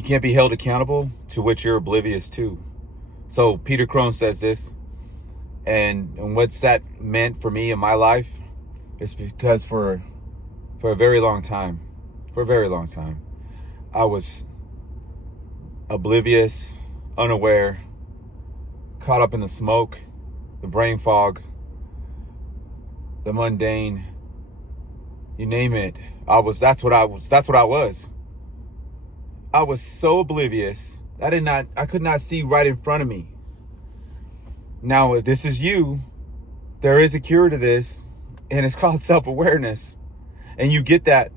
You can't be held accountable to what you're oblivious to. So Peter Crone says this, and what's that meant for me in my life is because for a very long time, I was oblivious, unaware, caught up in the smoke, the brain fog, the mundane, you name it. That's what I was. I was so oblivious. I could not see right in front of me. Now, if this is you, there is a cure to this, and it's called self-awareness. And you get that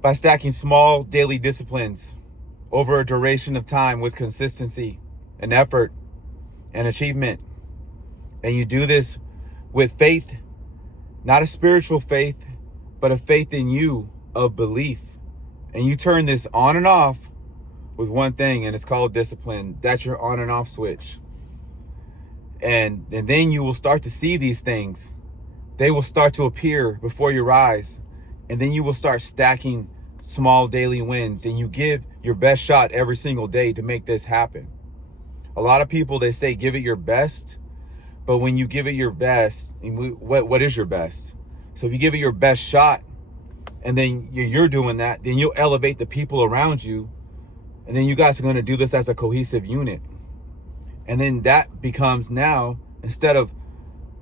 by stacking small daily disciplines over a duration of time with consistency and effort and achievement. And you do this with faith, not a spiritual faith, but a faith in you of belief. And you turn this on and off with one thing, and it's called discipline. That's your on and off switch. And then you will start to see these things. They will start to appear before your eyes. And then you will start stacking small daily wins. And you give your best shot every single day to make this happen. A lot of people, they say, give it your best. But when you give it your best, what is your best? So if you give it your best shot, and then you're doing that, then you'll elevate the people around you. And then you guys are going to do this as a cohesive unit. And then that becomes now, instead of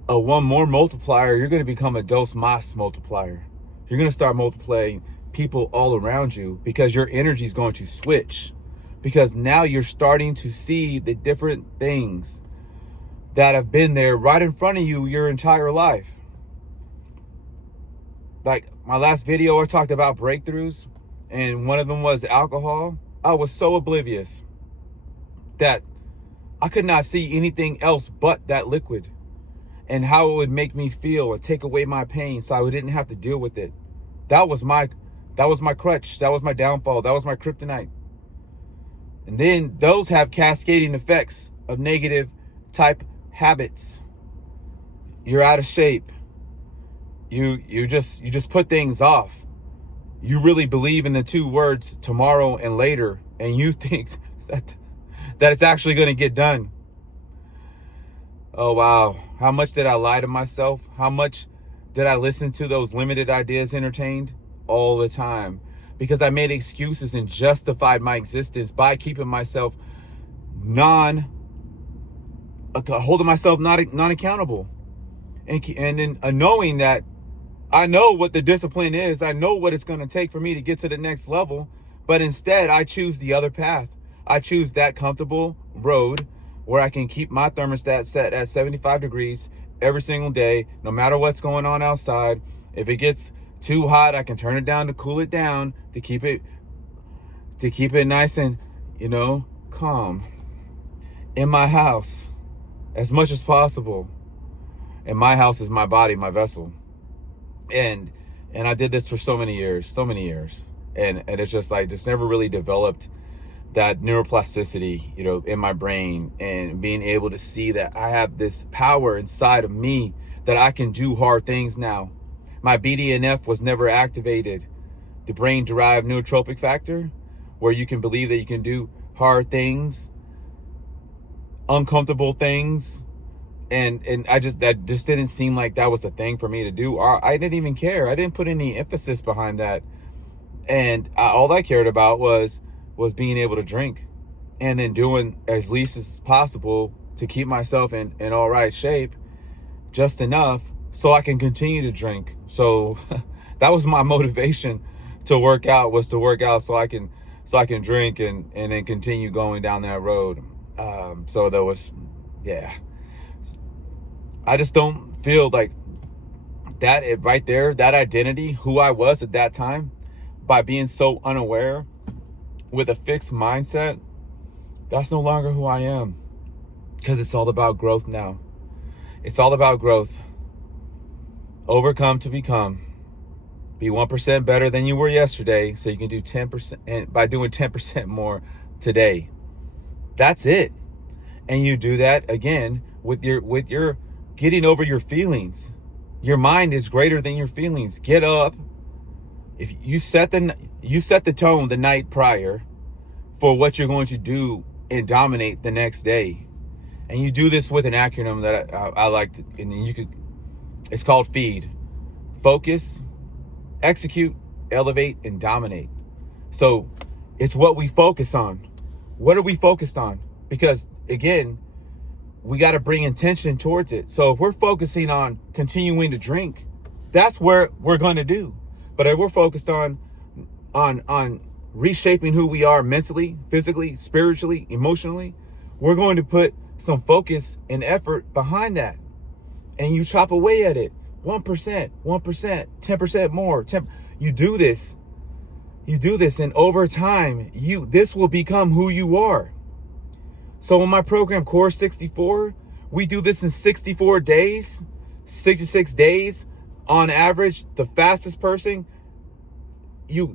a one more multiplier, you're going to become a dos mas multiplier. You're going to start multiplying people all around you because your energy is going to switch. Because now you're starting to see the different things that have been there right in front of you your entire life. Like my last video, I talked about breakthroughs, and one of them was alcohol. I was so oblivious that I could not see anything else but that liquid and how it would make me feel and take away my pain so I didn't have to deal with it. That was my crutch. That was my downfall. That was my kryptonite. And then those have cascading effects of negative type habits. You're out of shape. You just put things off. You really believe in the two words tomorrow and later, and you think that it's actually going to get done. Oh wow, how much did I lie to myself? How much did I listen to those limited ideas entertained? All the time, because I made excuses and justified my existence by keeping myself holding myself not accountable, and then knowing that I know what the discipline is. I know what it's going to take for me to get to the next level. But instead, I choose the other path. I choose that comfortable road where I can keep my thermostat set at 75 degrees every single day, no matter what's going on outside. If it gets too hot, I can turn it down to cool it down, to keep it nice and, calm in my house as much as possible. And my house is my body, my vessel. And I did this for so many years. And it's just like, just never really developed that neuroplasticity, in my brain, and being able to see that I have this power inside of me that I can do hard things now. My BDNF was never activated. The brain-derived neurotrophic factor, where you can believe that you can do hard things, uncomfortable things, and that just didn't seem like that was a thing for me to do. I didn't even care. I didn't put any emphasis behind that. And all I cared about was being able to drink, and then doing as least as possible to keep myself in all right shape, just enough so I can continue to drink. So that was my motivation to work out, so I can drink and then continue going down that road. So there was, I just don't feel like that right there, that identity, who I was at that time, by being so unaware with a fixed mindset, that's no longer who I am, because it's all about growth now. It's all about growth. Overcome to become. Be 1% better than you were yesterday, so you can do 10%, and by doing 10% more today. That's it. And you do that again with your getting over your feelings. Your mind is greater than your feelings. Get up. If you set the tone the night prior for what you're going to do and dominate the next day. And you do this with an acronym that I like to, and then it's called FEED. Focus, execute, elevate, and dominate. So it's what we focus on. What are we focused on? Because again, we got to bring intention towards it. So if we're focusing on continuing to drink, that's where we're going to do. But if we're focused on reshaping who we are mentally, physically, spiritually, emotionally, we're going to put some focus and effort behind that. And you chop away at it. 1%, 10% more. You do this, and over time, this will become who you are. So in my program, Core 64, we do this in 64 days, 66 days on average. The fastest person,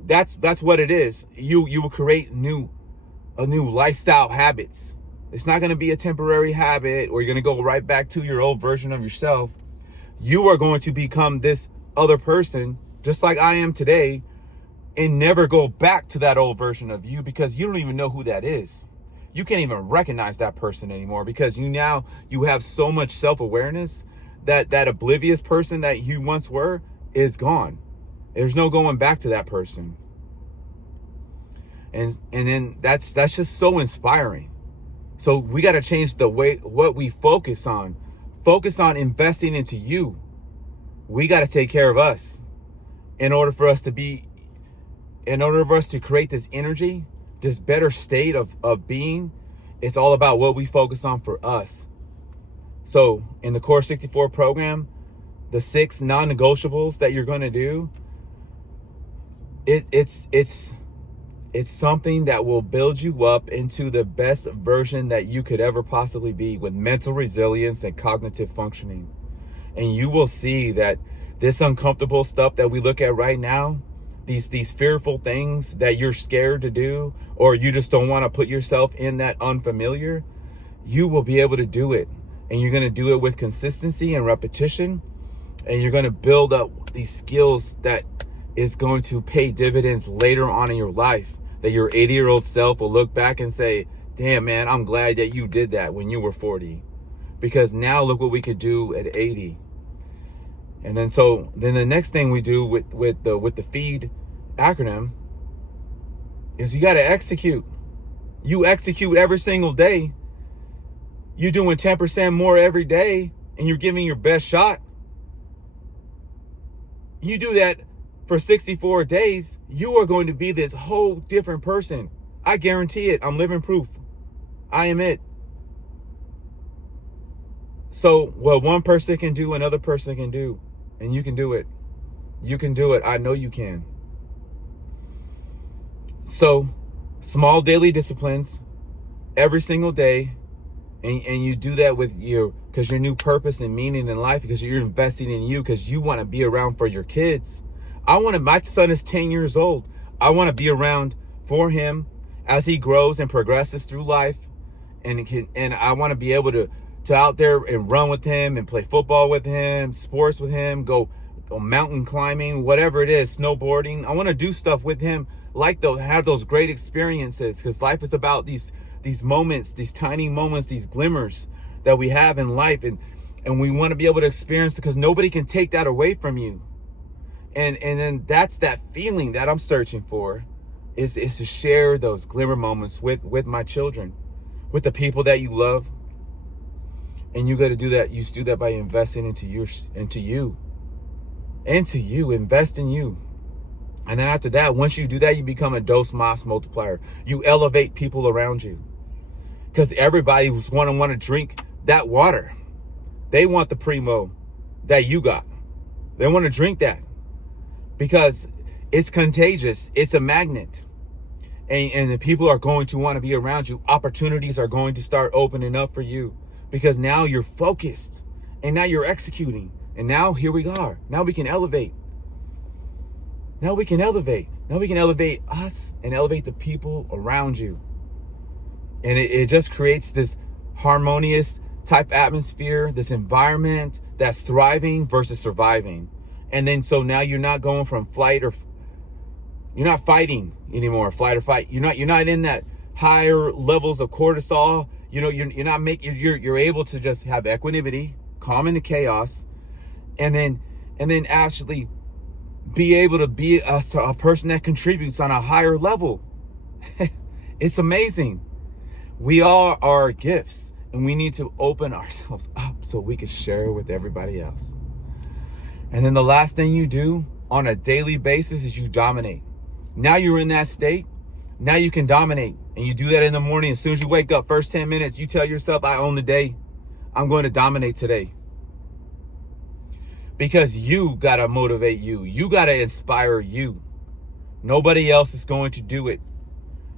that's what it is. You will create a new lifestyle habits. It's not going to be a temporary habit, or you're going to go right back to your old version of yourself. You are going to become this other person, just like I am today, and never go back to that old version of you, because you don't even know who that is. You can't even recognize that person anymore, because you have so much self-awareness that oblivious person that you once were is gone. There's no going back to that person. And then that's just so inspiring. So we got to change the way what we focus on. Focus on investing into you. We got to take care of us in order for us to create this energy, this better state of being. It's all about what we focus on for us. So in the Core 64 program, the 6 non-negotiables that you're going to do, it's something that will build you up into the best version that you could ever possibly be, with mental resilience and cognitive functioning. And you will see that this uncomfortable stuff that we look at right now, these fearful things that you're scared to do, or you just don't want to put yourself in that unfamiliar, you will be able to do it. And you're going to do it with consistency and repetition. And you're going to build up these skills that is going to pay dividends later on in your life, that your 80-year-old self will look back and say, damn, man, I'm glad that you did that when you were 40, because now look what we could do at 80. And then the next thing we do with the FEED acronym is you got to execute. You execute every single day. You're doing 10% more every day, and you're giving your best shot. You do that for 64 days, you are going to be this whole different person. I guarantee it. I'm living proof. I am it. So what one person can do, another person can do. And you can do it. You can do it. I know you can. So small daily disciplines every single day. And you do that with because your new purpose and meaning in life, because you're investing in you, because you want to be around for your kids. My son is 10 years old. I want to be around for him as he grows and progresses through life. And I want to be able to out there and run with him and play football with him, sports with him, go mountain climbing, whatever it is, snowboarding. I want to do stuff with him, have those great experiences, because life is about these moments, these tiny moments, these glimmers that we have in life. And we want to be able to experience it, because nobody can take that away from you. And then that's that feeling that I'm searching for, is to share those glimmer moments with my children, with the people that you love. And you got to do that. You do that by investing into you. Invest in you. And then after that, once you do that, you become a dose mas multiplier. You elevate people around you, because everybody was want to drink that water. They want the Primo that you got. They want to drink that, because it's contagious. It's a magnet. And the people are going to want to be around you. Opportunities are going to start opening up for you, because now you're focused, and now you're executing. And now here we are. Now we can elevate. Now we can elevate us and elevate the people around you. And it just creates this harmonious type atmosphere, this environment that's thriving versus surviving. And then so now you're not going from you're not fighting anymore, flight or fight. You're not in that higher levels of cortisol. You know, you're not making, you're able to just have equanimity, calm in the chaos, and then actually be able to be a person that contributes on a higher level. It's amazing. We all are gifts, and we need to open ourselves up so we can share with everybody else. And then the last thing you do on a daily basis is you dominate. Now you're in that state. Now you can dominate. And you do that in the morning. As soon as you wake up, first 10 minutes, you tell yourself, I own the day. I'm going to dominate today. Because you got to motivate you. You got to inspire you. Nobody else is going to do it.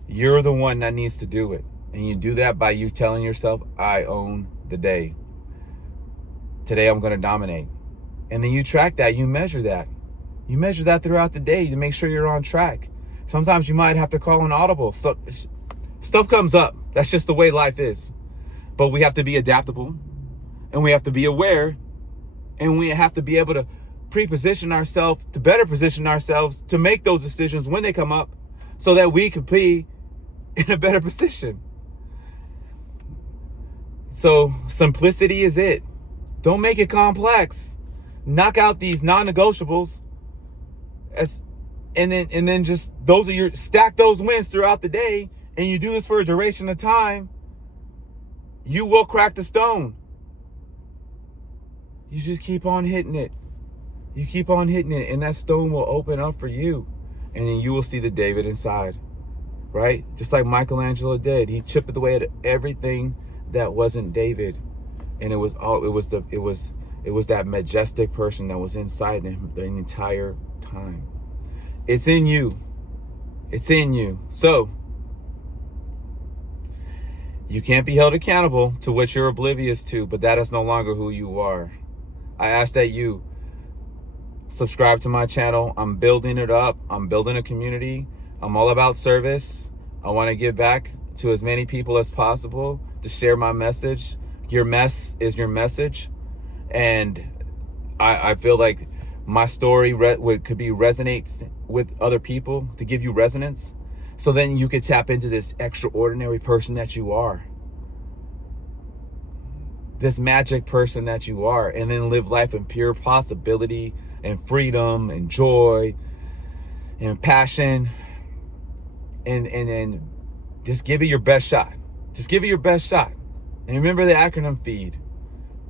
You're the one that needs to do it. And you do that by you telling yourself, I own the day. Today I'm going to dominate. And then you track that. You measure that. You measure that throughout the day to make sure you're on track. Sometimes you might have to call an audible. So, stuff comes up. That's just the way life is. But we have to be adaptable. And we have to be aware. And we have to be able to pre-position ourselves, to better position ourselves to make those decisions when they come up so that we can be in a better position. So simplicity is it. Don't make it complex. Knock out these non-negotiables. And then just those are stack those wins throughout the day, and you do this for a duration of time, you will crack the stone. You just keep on hitting it. You keep on hitting it, and that stone will open up for you. And then you will see the David inside. Right? Just like Michelangelo did. He chipped away at everything that wasn't David. And it was that majestic person that was inside him the entire time. It's in you. It's in you. So you can't be held accountable to what you're oblivious to, but that is no longer who you are. I ask that you subscribe to my channel. I'm building it up. I'm building a community. I'm all about service. I want to give back to as many people as possible to share my message. Your mess is your message. And I feel like my story could be resonates with other people to give you resonance. So then you could tap into this extraordinary person that you are. This magic person that you are. And then live life in pure possibility and freedom and joy and passion. And just give it your best shot. Just give it your best shot. And remember the acronym FEED.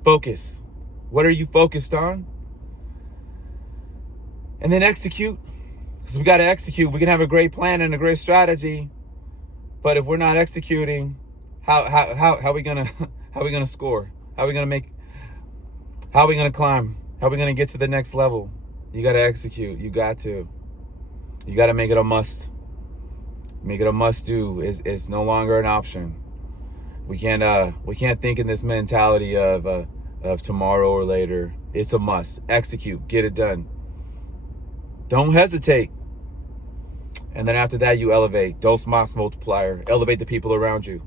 Focus. What are you focused on? And then execute. Because we got to execute. We can have a great plan and a great strategy, but if we're not executing, how are we gonna score? How are we gonna climb? How are we gonna get to the next level? You got to execute. You got to make it a must. Make it a must do. It's no longer an option. We can't think in this mentality of tomorrow or later. It's a must. Execute. Get it done. Don't hesitate. And then after that, you elevate. Dose Mox multiplier. Elevate the people around you.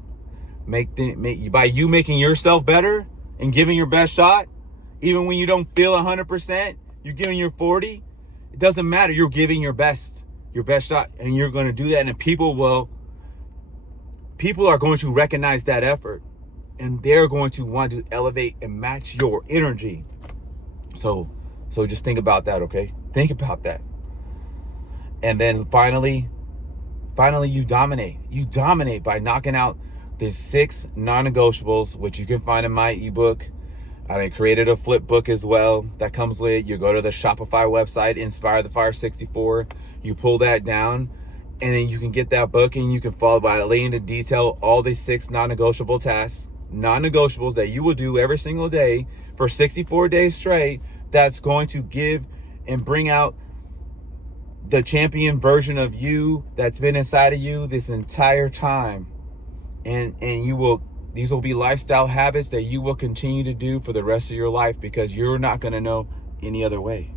By you making yourself better and giving your best shot, even when you don't feel 100%, you're giving your 40. It doesn't matter. You're giving your best shot, and you're going to do that. And people are going to recognize that effort, and they're going to want to elevate and match your energy. So just think about that, okay? Think about that. And then finally you dominate. You dominate by knocking out the 6 non-negotiables, which you can find in my ebook. I created a flip book as well that comes with it. You go to the Shopify website, Inspire the Fire 64. You pull that down, and then you can get that book, and you can follow by laying into detail all the 6 non-negotiable tasks, non-negotiables that you will do every single day for 64 days straight. That's going to give and bring out the champion version of you that's been inside of you this entire time. And these will be lifestyle habits that you will continue to do for the rest of your life, because you're not going to know any other way.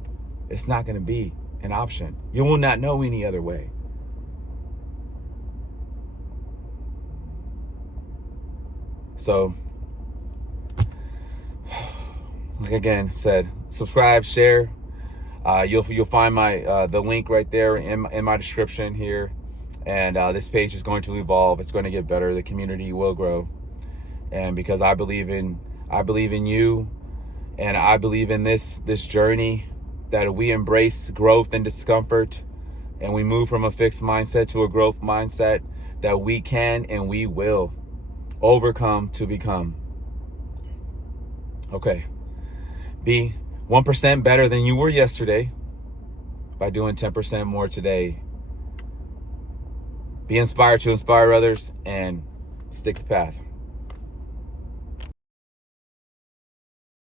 It's not going to be an option. You will not know any other way. So, like again said, subscribe, share. You'll find my the link right there in my description here. And this page is going to evolve. It's going to get better. The community will grow. And because I believe in you, and I believe in this journey, that we embrace growth and discomfort, and we move from a fixed mindset to a growth mindset, that we can and we will overcome to become. Okay. Be 1% better than you were yesterday by doing 10% more today. Be inspired to inspire others and stick the path.